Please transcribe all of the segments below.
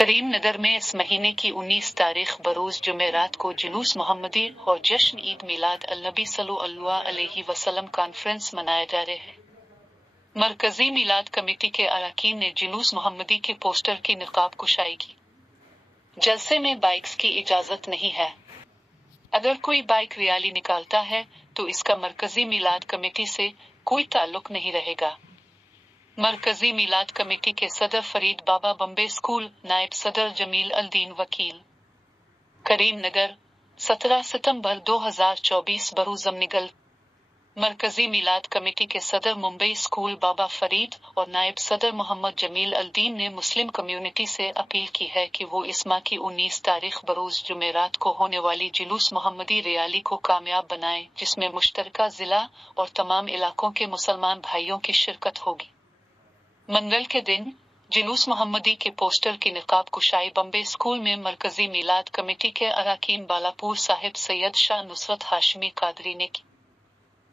کریم نگر میں اس مہینے کی 19 تاریخ بروز جمعرات کو جلوس محمدی اور جشن عید میلاد النبی صلی اللہ علیہ وسلم کانفرنس منایا جا رہا ہے۔ مرکزی میلاد کمیٹی کے اراکین نے جلوس محمدی کے پوسٹر کی نقاب کشائی کی۔ جلسے میں بائکس کی اجازت نہیں ہے۔ اگر کوئی بائک ریالی نکالتا ہے تو اس کا مرکزی میلاد کمیٹی سے کوئی تعلق نہیں رہے گا۔ مرکزی میلاد کمیٹی کے صدر فرید بابا بمبے اسکول، نائب صدر جمیل الدین وکیل، کریم نگر، 17 ستمبر 2024 بروز نگل۔ مرکزی میلاد کمیٹی کے صدر ممبئی اسکول بابا فرید اور نائب صدر محمد جمیل الدین نے مسلم کمیونٹی سے اپیل کی ہے کہ وہ اس ماہ کی 19 تاریخ بروز جمعرات کو ہونے والی جلوس محمدی ریالی کو کامیاب بنائیں، جس میں مشترکہ ضلع اور تمام علاقوں کے مسلمان بھائیوں کی شرکت ہوگی۔ منگل کے دن جلوس محمدی کے پوسٹر کی نقاب کشائی بمبے اسکول میں مرکزی میلاد کمیٹی کے اراکین بالاپور صاحب سید شاہ نصرت ہاشمی قادری نے کی۔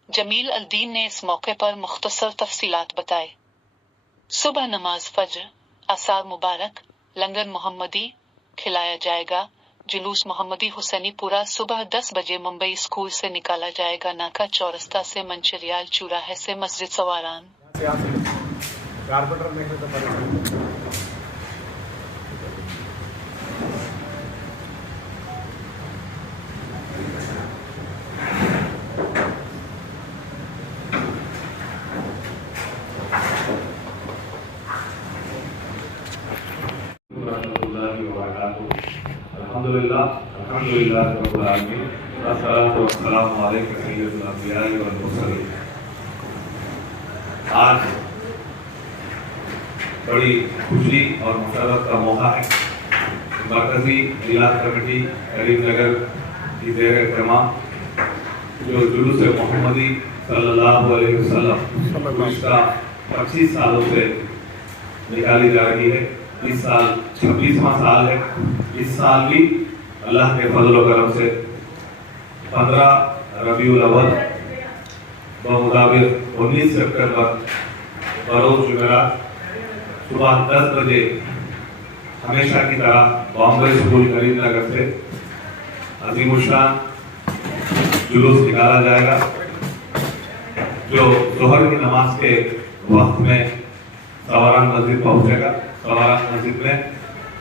جمیل الدین نے اس موقع پر مختصر تفصیلات بتائے۔ صبح نماز فجر، آثار مبارک، لنگر محمدی کھلایا جائے گا۔ جلوس محمدی حسینی پورا صبح 10 بجے ممبئی اسکول سے نکالا جائے گا۔ ناکا چورستہ سے منچریال چوراہے سے مسجد سواران۔ الحمدللہ رب العالمین والصلاة والسلام علیک سید الانبیاء والمرسلین۔ آج بڑی خوشی اور مسرت کا موقع ہے۔ مرکزی میلاد کمیٹی کریم نگر کی زیر اہتمام جو جلوس محمدی صلی اللہ علیہ وسلم گزشتہ 25 سالوں سے نکالی جا رہی ہے۔ اس سال 26واں سال ہے۔ اس سال بھی اللہ کے فضل و کرم سے 15 ربیع الاول بمطابق 19 سپٹمبر بروز جمعرات صبح 10 بجے ہمیشہ کی طرح بامبے اسکول کریم نگر سے عظیم الشان جلوس نکالا جائے گا، جو ظہر کی نماز کے وقت میں سواران مسجد پہنچے گا۔ سواران مسجد میں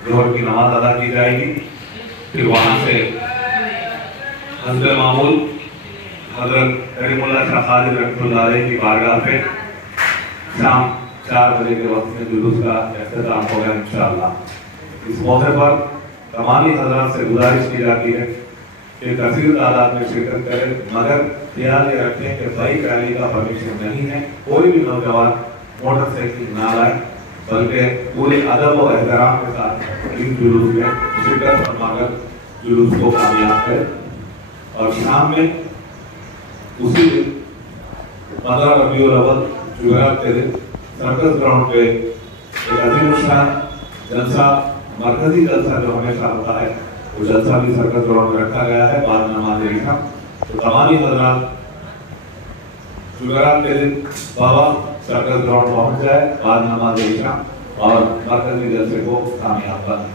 ظہر کی نماز ادا کی جائے گی، پھر وہاں سے حضرت معمول حضرت کریم اللہ شاہ خالد رحمۃ اللہ علیہ کی بارگاہ پہ شام 4 بجے کے وقت میں جلوس کا اختتام ہوگا انشاءاللہ۔ اس موقع پر تمامی حضرات سے گزارش کی جاتی ہے کہ کثیر تعداد میں شرکت کریں، مگر خیال یہ رکھیں کہ بائک ریلی کا پرمیشن نہیں ہے۔ کوئی بھی نوجوان موٹر سائیکل نہ لائے، بلکہ پورے ادب و احترام کے ساتھ اس جلوس میں شرکت فرما کر جلوس کو کامیاب کرے۔ اور شام میں اسی دن 15 ربیع الاول جمعرات کے دن سرکس گراؤنڈ پہ ایک عظیم الشان جلسہ، مرکزی جلسہ جو ہمیشہ ہوتا ہے، وہ جلسہ بھی سرکس گراؤنڈ میں رکھا گیا ہے بعد نماز عشاء۔ تو تمامی حضرات جمعرات کے دن بابا سرکس گراؤنڈ پہنچ جائے بعد نماز عشاء اور مرکزی جلسے کو کامیاب بنائیں۔